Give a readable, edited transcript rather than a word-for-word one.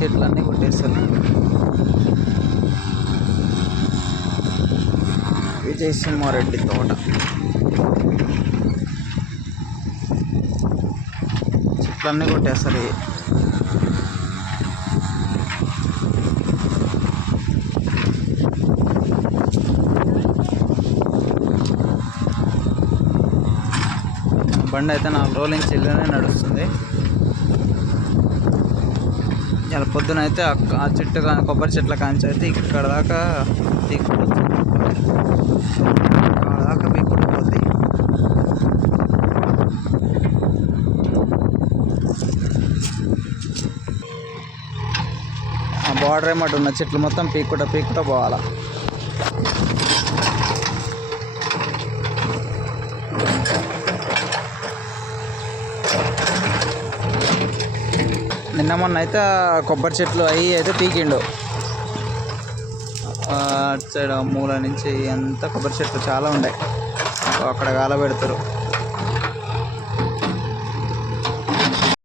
చెట్లన్నీ కొట్టేస్తారు. విజయ్ సింహారెడ్డి తోట చెట్లన్నీ కొట్టేస్తారు. బండి అయితే 4 రోజుల నుంచి ఇల్లునే నడుస్తుంది. ఇలా పొద్దున అయితే ఆ చెట్టు కానీ కొబ్బరి చెట్ల కాంచి అయితే ఇక్కడ దాకా పీక్కుపోతుంది. అక్కడ దాకా పీక్కుపోతుంది. ఆ బార్డర్ ఏమాట ఉన్న చెట్లు మొత్తం పీక్కుట పోవాలా. నిన్న మొన్న అయితే కొబ్బరి చెట్లు అయితే పీకిండు. అటు సైడ్ మూల నుంచి అంతా కొబ్బరి చెట్లు చాలా ఉన్నాయి. అక్కడ గాల పెడతారు.